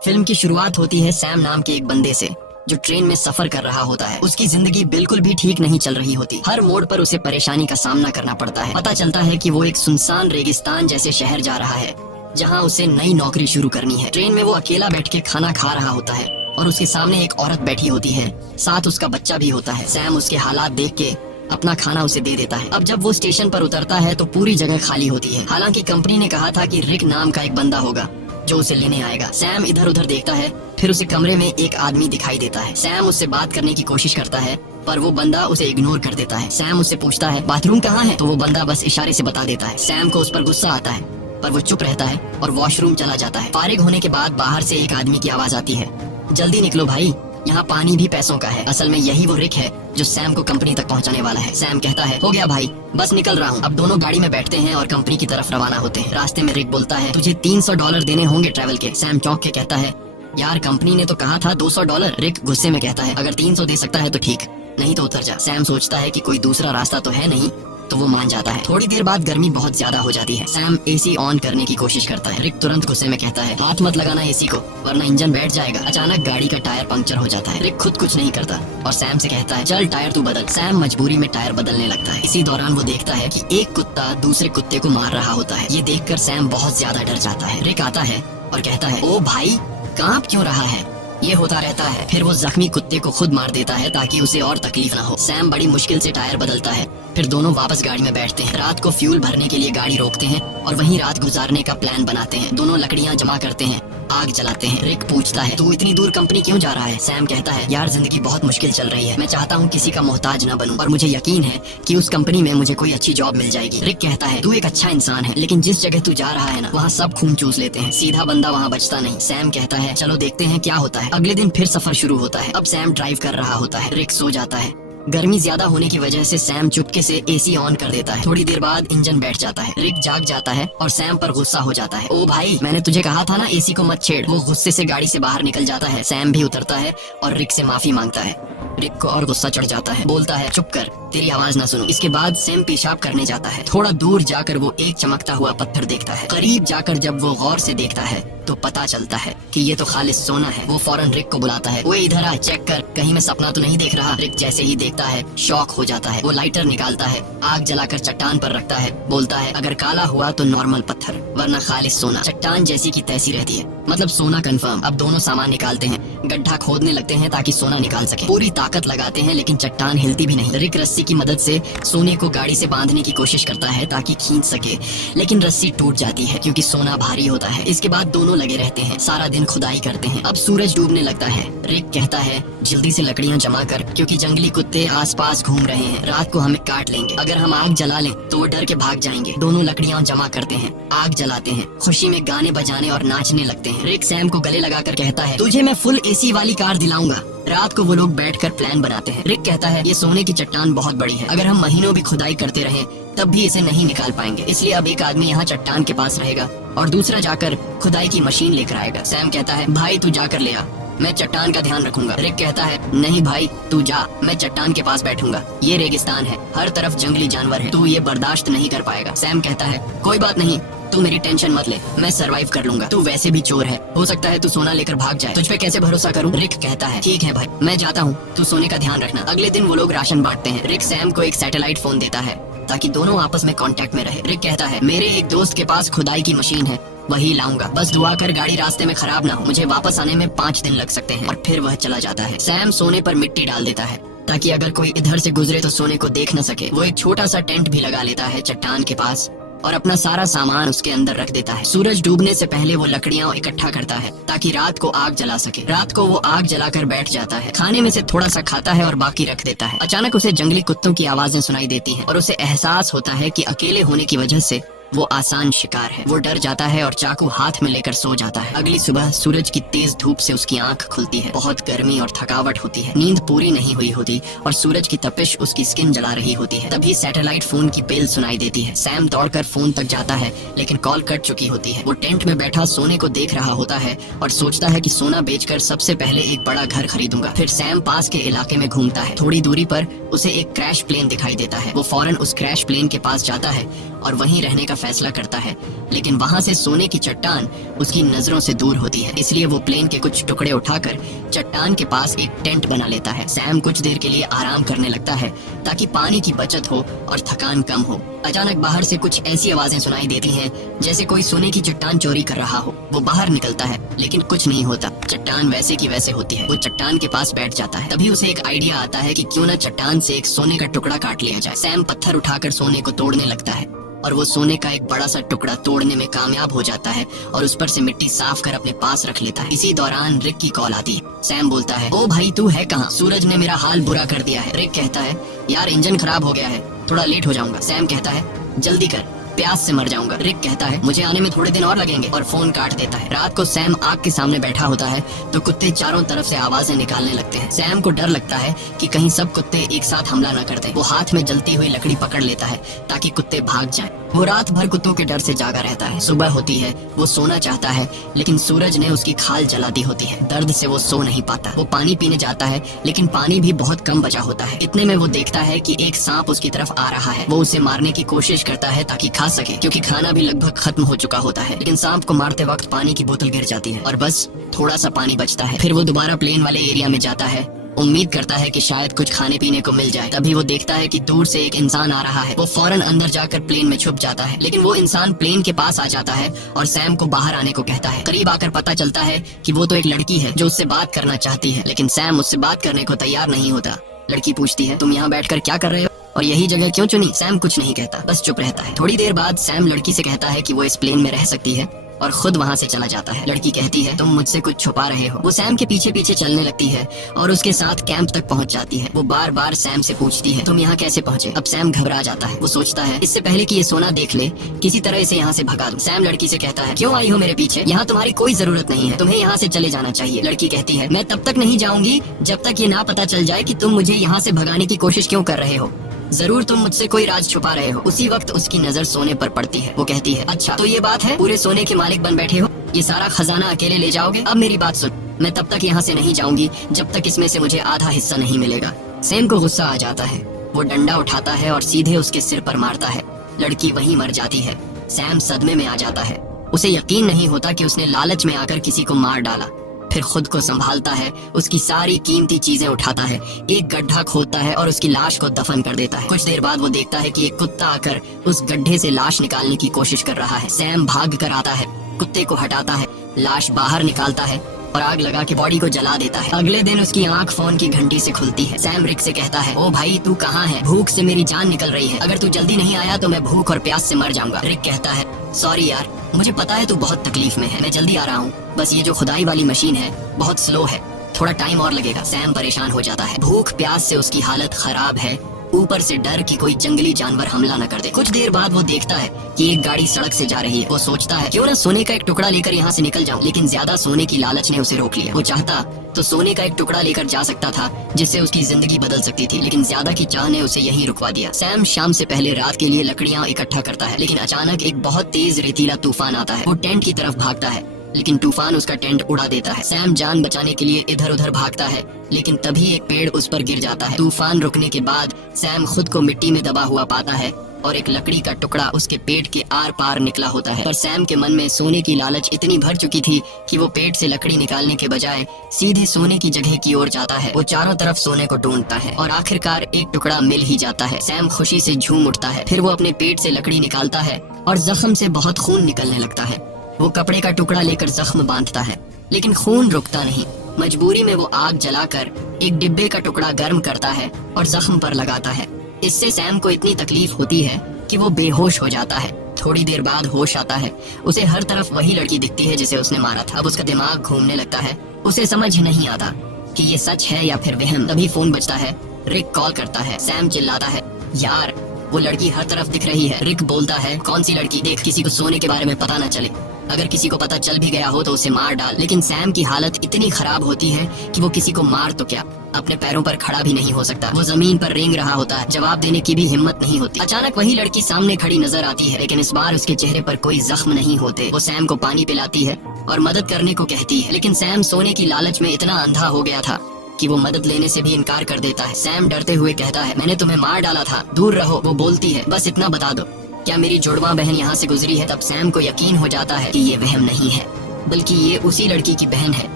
Film की शुरुआत होती है सैम नाम के एक बंदे से जो ट्रेन में सफर कर रहा होता है। उसकी जिंदगी बिल्कुल भी ठीक नहीं चल रही होती। हर मोड़ पर उसे परेशानी का सामना करना पड़ता है। पता चलता है कि वो एक सुनसान रेगिस्तान जैसे शहर जा रहा है जहाँ उसे नई नौकरी शुरू करनी है। ट्रेन में वो अकेला बैठ के खाना खा रहा होता है और उसके सामने एक औरत बैठी होती है, साथ उसका बच्चा भी होता है। सैम उसके हालात देख के अपना खाना उसे दे देता है। अब जब वो स्टेशन पर उतरता है तो पूरी जगह खाली होती है। हालांकि कंपनी ने कहा था कि रिक नाम का एक बंदा होगा जो उसे लेने आएगा। सैम इधर उधर देखता है, फिर उसे कमरे में एक आदमी दिखाई देता है। सैम उससे बात करने की कोशिश करता है पर वो बंदा उसे इग्नोर कर देता है। सैम उससे पूछता है बाथरूम कहाँ है, तो वो बंदा बस इशारे से बता देता है। सैम को उस पर गुस्सा आता है पर वो चुप रहता है और वॉशरूम चला जाता है। फारिग होने के बाद बाहर से एक आदमी की आवाज आती है, जल्दी निकलो भाई, यहाँ पानी भी पैसों का है। असल में यही वो रिक है जो सैम को कंपनी तक पहुँचाने वाला है। सैम कहता है हो गया भाई, बस निकल रहा हूँ। अब दोनों गाड़ी में बैठते हैं और कंपनी की तरफ रवाना होते हैं। रास्ते में रिक बोलता है तुझे $300 देने होंगे ट्रैवल के। सैम चौंक के कहता है यार कंपनी ने तो कहा था $200। रिक गुस्से में कहता है अगर 300 दे सकता है तो ठीक, नहीं तो उतर जा। सैम सोचता है कि कोई दूसरा रास्ता तो है नहीं, तो वो मान जाता है। थोड़ी देर बाद गर्मी बहुत ज्यादा हो जाती है। सैम एसी ऑन करने की कोशिश करता है। रिक तुरंत गुस्से में कहता है हाथ मत लगाना एसी को वरना इंजन बैठ जाएगा। अचानक गाड़ी का टायर पंक्चर हो जाता है। रिक खुद कुछ नहीं करता और सैम से कहता है चल टायर तू बदल। सैम मजबूरी में टायर बदलने लगता है। इसी दौरान वो देखता है कि एक कुत्ता दूसरे कुत्ते को मार रहा होता है। ये देखकर सैम बहुत ज्यादा डर जाता है। रिक आता है और कहता है ओ भाई कांप क्यों रहा है, ये होता रहता है। फिर वो जख्मी कुत्ते को खुद मार देता है ताकि उसे और तकलीफ ना हो। सैम बड़ी मुश्किल से टायर बदलता है। फिर दोनों वापस गाड़ी में बैठते हैं। रात को फ्यूल भरने के लिए गाड़ी रोकते हैं और वहीं रात गुजारने का प्लान बनाते हैं। दोनों लकड़ियां जमा करते हैं, आग जलाते हैं। रिक पूछता है तू इतनी दूर कंपनी क्यों जा रहा है। सैम कहता है यार जिंदगी बहुत मुश्किल चल रही है, मैं चाहता हूँ किसी का मोहताज न बनूं और मुझे यकीन है कि उस कंपनी में मुझे कोई अच्छी जॉब मिल जाएगी। रिक कहता है तू एक अच्छा इंसान है लेकिन जिस जगह तू जा रहा है ना वहाँ सब खून चूस लेते हैं, सीधा बंदा वहाँ बचता नहीं। सैम कहता है चलो देखते हैं क्या होता है। अगले दिन फिर सफर शुरू होता है। अब सैम ड्राइव कर रहा होता है। रिक सो जाता है। गर्मी ज्यादा होने की वजह से सैम चुपके से एसी ऑन कर देता है। थोड़ी देर बाद इंजन बैठ जाता है। रिक जाग जाता है और सैम पर गुस्सा हो जाता है। ओ भाई मैंने तुझे कहा था ना एसी को मत छेड़। वो गुस्से से गाड़ी से बाहर निकल जाता है। सैम भी उतरता है और रिक से माफी मांगता है। रिक को और गुस्सा चढ़ जाता है, बोलता है चुप कर, तेरी आवाज ना सुनूं। इसके बाद सैम पेशाब करने जाता है। थोड़ा दूर जाकर वो एक चमकता हुआ पत्थर देखता है। करीब जाकर जब वो गौर से देखता है तो पता चलता है कि ये तो खालिस सोना है। वो फौरन रिक को बुलाता है, वो इधर आ, चेक कर, कहीं मैं सपना तो नहीं देख रहा। रिक जैसे ही देखता है शॉक हो जाता है। वो लाइटर निकालता है, आग जलाकर चट्टान पर रखता है, बोलता है अगर काला हुआ तो नॉर्मल पत्थर वरना खालिस सोना। चट्टान जैसी की तैसी रहती है, मतलब सोना कंफर्म। अब दोनों सामान निकालते हैं, गड्ढा खोदने लगते हैं ताकि सोना निकाल सके। पूरी ताकत लगाते हैं लेकिन चट्टान हिलती भी नहीं। रिक रस्सी की मदद से सोने को गाड़ी से बांधने की कोशिश करता है ताकि खींच सके, लेकिन रस्सी टूट जाती है क्योंकि सोना भारी होता है। इसके बाद दोनों लगे रहते हैं, सारा दिन खुदाई करते हैं। अब सूरज डूबने लगता है। रिक कहता है जल्दी से लकड़ियां जमा कर क्योंकि जंगली कुत्ते आसपास घूम रहे हैं, रात को हमें काट लेंगे। अगर हम आग जला लें तो वो डर के भाग जाएंगे। दोनों लकड़ियां जमा करते हैं, आग जलाते हैं, खुशी में गाने बजाने और नाचने लगते हैं। रिक सैम को गले लगाकर कहता है तुझे मैं फुल एसी वाली कार दिलाऊंगा। रात को वो लोग बैठकर प्लान बनाते हैं। रिक कहता है ये सोने की चट्टान बहुत बड़ी है, अगर हम महीनों भी खुदाई करते रहे तब भी इसे नहीं निकाल पाएंगे, इसलिए अब एक आदमी यहाँ चट्टान के पास रहेगा और दूसरा जाकर खुदाई की मशीन लेकर आएगा। सैम कहता है भाई तू जाकर ले आ, मैं चट्टान का ध्यान रखूंगा। रिक कहता है नहीं भाई तू जा, मैं चट्टान के पास बैठूंगा, ये रेगिस्तान है, हर तरफ जंगली जानवर है, तू ये बर्दाश्त नहीं कर पाएगा। सैम कहता है कोई बात नहीं, तू मेरी टेंशन मत ले, मैं सरवाइव कर लूंगा, तू वैसे भी चोर है, हो सकता है तू सोना लेकर भाग जाए, तुझ पे कैसे भरोसा करूं। रिक कहता है ठीक है भाई मैं जाता हूँ, तू सोने का ध्यान रखना। अगले दिन वो लोग राशन बांटते हैं। रिक सैम को एक सैटेलाइट फोन देता है ताकि दोनों आपस में कांटेक्ट में रहे। रिक कहता है मेरे एक दोस्त के पास खुदाई की मशीन है, वही लाऊंगा, बस दुआ कर गाड़ी रास्ते में खराब ना हो, मुझे वापस आने में 5 दिन लग सकते हैं। और फिर वह चला जाता है। सैम सोने पर मिट्टी डाल देता है ताकि अगर कोई इधर से गुजरे तो सोने को देख न सके। वो एक छोटा सा टेंट भी लगा लेता है चट्टान के पास और अपना सारा सामान उसके अंदर रख देता है। सूरज डूबने से पहले वो लकड़ियां इकट्ठा करता है ताकि रात को आग जला सके। रात को वो आग जलाकर बैठ जाता है, खाने में से थोड़ा सा खाता है और बाकी रख देता है। अचानक उसे जंगली कुत्तों की आवाजें सुनाई देती हैं और उसे एहसास होता है कि अकेले होने की वजह से वो आसान शिकार है। वो डर जाता है और चाकू हाथ में लेकर सो जाता है। अगली सुबह सूरज की तेज धूप से उसकी आंख खुलती है। बहुत गर्मी और थकावट होती है, नींद पूरी नहीं हुई होती और सूरज की तपिश उसकी स्किन जला रही होती है। तभी सैटेलाइट फोन की बेल सुनाई देती है। सैम दौड़कर फोन तक जाता है लेकिन कॉल कट चुकी होती है। वो टेंट में बैठा सोने को देख रहा होता है और सोचता है कि सोना बेचकर सबसे पहले एक बड़ा घर खरीदूंगा। फिर सैम पास के इलाके में घूमता है। थोड़ी दूरी पर उसे एक क्रैश प्लेन दिखाई देता है। वो फौरन उस क्रैश प्लेन के पास जाता है और वहीं रहने का फैसला करता है। लेकिन वहां से सोने की चट्टान उसकी नजरों से दूर होती है, इसलिए वो प्लेन के कुछ टुकड़े उठाकर चट्टान के पास एक टेंट बना लेता है। सैम कुछ देर के लिए आराम करने लगता है ताकि पानी की बचत हो और थकान कम हो। अचानक बाहर से कुछ ऐसी आवाजें सुनाई देती हैं जैसे कोई सोने की चट्टान चोरी कर रहा हो। वो बाहर निकलता है लेकिन कुछ नहीं होता, चट्टान वैसे की वैसे होती है। वो चट्टान के पास बैठ जाता है। तभी उसे एक आइडिया आता है कि क्यों ना चट्टान से एक सोने का टुकड़ा काट लिया जाए। सैम पत्थर उठाकर सोने को तोड़ने लगता है और वो सोने का एक बड़ा सा टुकड़ा तोड़ने में कामयाब हो जाता है और उस पर से मिट्टी साफ कर अपने पास रख लेता है। इसी दौरान रिक की कॉल आती है। सैम बोलता है, ओ भाई तू है कहाँ? सूरज ने मेरा हाल बुरा कर दिया है। रिक कहता है, यार इंजन खराब हो गया है, थोड़ा लेट हो जाऊंगा। सैम कहता है, जल्दी कर, प्यास से मर जाऊंगा। रिक कहता है, मुझे आने में थोड़े दिन और लगेंगे, और फोन काट देता है। रात को सैम आग के सामने बैठा होता है तो कुत्ते चारों तरफ से आवाजें निकालने लगते हैं। सैम को डर लगता है कि कहीं सब कुत्ते एक साथ हमला न कर दें। वो हाथ में जलती हुई लकड़ी पकड़ लेता है ताकि कुत्ते भाग जाएं। वो रात भर कुत्तों के डर से जागा रहता है। सुबह होती है, वो सोना चाहता है लेकिन सूरज ने उसकी खाल जला दी होती है। दर्द से वो सो नहीं पाता। वो पानी पीने जाता है लेकिन पानी भी बहुत कम बचा होता है। इतने में वो देखता है कि एक सांप उसकी तरफ आ रहा है। वो उसे मारने की कोशिश करता है ताकि खा सके, क्योंकि खाना भी लगभग खत्म हो चुका होता है। लेकिन सांप को मारते वक्त पानी की बोतल गिर जाती है और बस थोड़ा सा पानी बचता है। फिर वो दोबारा प्लेन वाले एरिया में जाता है, उम्मीद करता है कि शायद कुछ खाने पीने को मिल जाए। तभी वो देखता है कि दूर से एक इंसान आ रहा है। वो फौरन अंदर जाकर प्लेन में छुप जाता है, लेकिन वो इंसान प्लेन के पास आ जाता है और सैम को बाहर आने को कहता है। करीब आकर पता चलता है कि वो तो एक लड़की है जो उससे बात करना चाहती है, लेकिन सैम उससे बात करने को तैयार नहीं होता। लड़की पूछती है, तुम यहाँ बैठकर क्या कर रहे हो और यही जगह क्यों चुनी? सैम कुछ नहीं कहता, बस चुप रहता है। थोड़ी देर बाद सैम लड़की से कहता है कि वो इस प्लेन में रह सकती है और खुद वहाँ से चला जाता है। लड़की कहती है, तुम मुझसे कुछ छुपा रहे हो। वो सैम के पीछे पीछे चलने लगती है और उसके साथ कैंप तक पहुँच जाती है। वो बार बार सैम से पूछती है, तुम यहाँ कैसे पहुँचे? अब सैम घबरा जाता है। वो सोचता है, इससे पहले कि ये सोना देख ले, किसी तरह इसे यहाँ से भगा दूं। सैम लड़की से कहता है, क्यों आई हो मेरे पीछे? यहाँ तुम्हारी कोई जरूरत नहीं है, तुम्हें यहाँ से चले जाना चाहिए। लड़की कहती है, मैं तब तक नहीं जाऊंगी जब तक ये ना पता चल जाए कि तुम मुझे यहाँ से भगाने की कोशिश क्यों कर रहे हो। जरूर तुम मुझसे कोई राज छुपा रहे हो। उसी वक्त उसकी नजर सोने पर पड़ती है। वो कहती है, अच्छा तो ये बात है, पूरे सोने के मालिक बन बैठे हो, ये सारा खजाना अकेले ले जाओगे? अब मेरी बात सुन, मैं तब तक यहाँ से नहीं जाऊंगी जब तक इसमें से मुझे आधा हिस्सा नहीं मिलेगा। सैम को गुस्सा आ जाता है। वो डंडा उठाता है और सीधे उसके सिर पर मारता है। लड़की वहीं मर जाती है। सैम सदमे में आ जाता है। उसे यकीन नहीं होता कि उसने लालच में आकर किसी को मार डाला। फिर खुद को संभालता है, उसकी सारी कीमती चीजें उठाता है, एक गड्ढा खोदता है और उसकी लाश को दफन कर देता है। कुछ देर बाद वो देखता है कि एक कुत्ता आकर उस गड्ढे से लाश निकालने की कोशिश कर रहा है। सैम भाग कर आता है, कुत्ते को हटाता है, लाश बाहर निकालता है और आग लगा के बॉडी को जला देता है। अगले दिन उसकी आंख फोन की घंटी से खुलती है। सैम रिक से कहता है, ओ भाई तू कहाँ है? भूख से मेरी जान निकल रही है, अगर तू जल्दी नहीं आया तो मैं भूख और प्यास से मर जाऊंगा। रिक कहता है, सॉरी यार, मुझे पता है तू बहुत तकलीफ में है, मैं जल्दी आ रहा हूँ, बस ये जो खुदाई वाली मशीन है बहुत स्लो है, थोड़ा टाइम और लगेगा। सैम परेशान हो जाता है। भूख प्यास से उसकी हालत खराब है, ऊपर से डर कि कोई जंगली जानवर हमला न कर दे। कुछ देर बाद वो देखता है कि एक गाड़ी सड़क से जा रही है। वो सोचता है, क्यों ना सोने का एक टुकड़ा लेकर यहाँ से निकल जाऊं, लेकिन ज्यादा सोने की लालच ने उसे रोक लिया। वो चाहता तो सोने का एक टुकड़ा लेकर जा सकता था जिससे उसकी जिंदगी बदल सकती थी, लेकिन ज्यादा की चाह ने उसे यहीं रुकवा दिया। सैम शाम से पहले रात के लिए लकड़ियाँ इकट्ठा करता है, लेकिन अचानक एक बहुत तेज रेतीला तूफान आता है। वो टेंट की तरफ भागता है, लेकिन तूफान उसका टेंट उड़ा देता है। सैम जान बचाने के लिए इधर उधर भागता है, लेकिन तभी एक पेड़ उस पर गिर जाता है। तूफान रुकने के बाद सैम खुद को मिट्टी में दबा हुआ पाता है और एक लकड़ी का टुकड़ा उसके पेट के आर पार निकला होता है। पर सैम के मन में सोने की लालच इतनी भर चुकी थी कि वो पेट से लकड़ी निकालने के बजाय सीधे सोने की जगह की ओर जाता है। वो चारों तरफ सोने को ढूंढता है और आखिरकार एक टुकड़ा मिल ही जाता है। सैम खुशी से झूम उठता है। फिर वो अपने पेट से लकड़ी निकालता है और जख्म से बहुत खून निकलने लगता है। वो कपड़े का टुकड़ा लेकर जख्म बांधता है, लेकिन खून रुकता नहीं। मजबूरी में वो आग जलाकर एक डिब्बे का टुकड़ा गर्म करता है और जख्म पर लगाता है। इससे सैम को इतनी तकलीफ होती है कि वो बेहोश हो जाता है। थोड़ी देर बाद होश आता है। उसे हर तरफ वही लड़की दिखती है जिसे उसने मारा था। अब उसका दिमाग घूमने लगता है। उसे समझ नहीं आता कि ये सच है या फिर वहम। तभी फोन बजता है। रिक कॉल करता है। सैम चिल्लाता है, यार वो लड़की हर तरफ दिख रही है। रिक बोलता है, कौन सी लड़की? देख किसी को सोने के बारे में पता न चले, अगर किसी को पता चल भी गया हो तो उसे मार डाल। लेकिन सैम की हालत इतनी खराब होती है कि वो किसी को मार तो क्या, अपने पैरों पर खड़ा भी नहीं हो सकता। वो जमीन पर रेंग रहा होता है, जवाब देने की भी हिम्मत नहीं होती। अचानक वही लड़की सामने खड़ी नजर आती है, लेकिन इस बार उसके चेहरे पर कोई जख्म नहीं होते। वो सैम को पानी पिलाती है और मदद करने को कहती है, लेकिन सैम सोने की लालच में इतना अंधा हो गया था कि वो मदद लेने से भी इनकार कर देता है। सैम डरते हुए कहता है, मैंने तुम्हें मार डाला था, दूर रहो। वो बोलती है, बस इतना बता दो क्या मेरी जुड़वा बहन यहाँ से गुजरी है? तब सैम को यकीन हो जाता है कि ये वहम नहीं है, बल्कि ये उसी लड़की की बहन है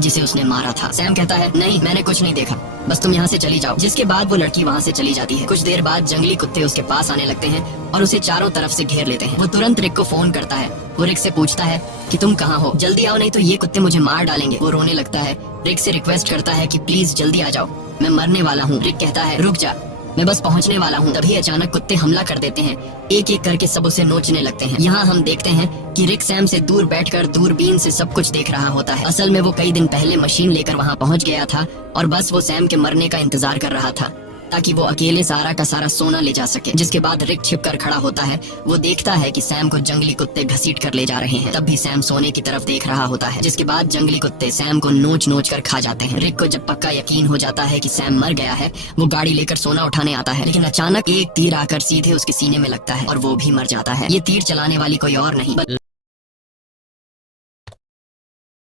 जिसे उसने मारा था। सैम कहता है, नहीं मैंने कुछ नहीं देखा, बस तुम यहाँ से चली जाओ। जिसके बाद वो लड़की वहाँ से चली जाती है। कुछ देर बाद जंगली कुत्ते उसके पास आने लगते हैं और उसे चारों तरफ से घेर लेते हैं। वो तुरंत रिक को फोन करता है। वो रिक से पूछता है कि तुम कहाँ हो, जल्दी आओ नहीं तो ये कुत्ते मुझे मार डालेंगे। वो रोने लगता है। रिक से रिक्वेस्ट करता है कि प्लीज जल्दी आ जाओ, मैं मरने वाला हूँ। रिक कहता है, रुक जा, मैं बस पहुंचने वाला हूँ। तभी अचानक कुत्ते हमला कर देते हैं। एक एक करके सब उसे नोचने लगते हैं। यहाँ हम देखते हैं कि रिक सैम से दूर बैठकर दूरबीन से सब कुछ देख रहा होता है। असल में वो कई दिन पहले मशीन लेकर वहाँ पहुँच गया था और बस वो सैम के मरने का इंतजार कर रहा था ताकि वो अकेले सारा का सारा सोना ले जा सके। जिसके बाद रिक छिप कर खड़ा होता है। वो देखता है कि सैम को जंगली कुत्ते घसीट कर ले जा रहे हैं। तब भी सैम सोने की तरफ देख रहा होता है। जिसके बाद जंगली कुत्ते सैम को नोच नोच कर खा जाते हैं। रिक को जब पक्का यकीन हो जाता है कि सैम मर गया है, वो गाड़ी लेकर सोना उठाने आता है, लेकिन अचानक एक तीर आकर सीधे उसके सीने में लगता है और वो भी मर जाता है। ये तीर चलाने वाली कोई और नहीं